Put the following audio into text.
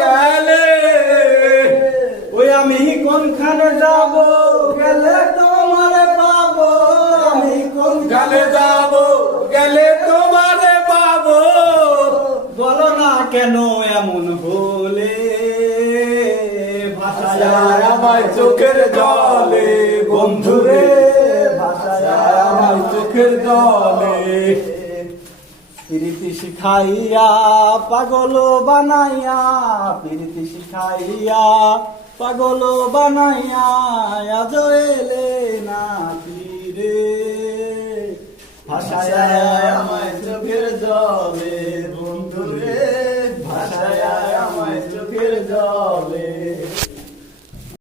গেলে, ওই আমি কোনখানে যাব গেলে তোমারে পাবো, আমি গেলে যাব, গেলে তোমারে পাবো। বলো না কেন এমন হলে, ভাষায় আমার চোখের জলে বন্ধুরে, ভাষায় আমার চোখের জলে। প্রীতি শিখাইয়া পাগল বানাইয়া, প্রীতি শিখাইয়া পাগল বানাইয়া, আজ এলে না ফিরে। ভাষায়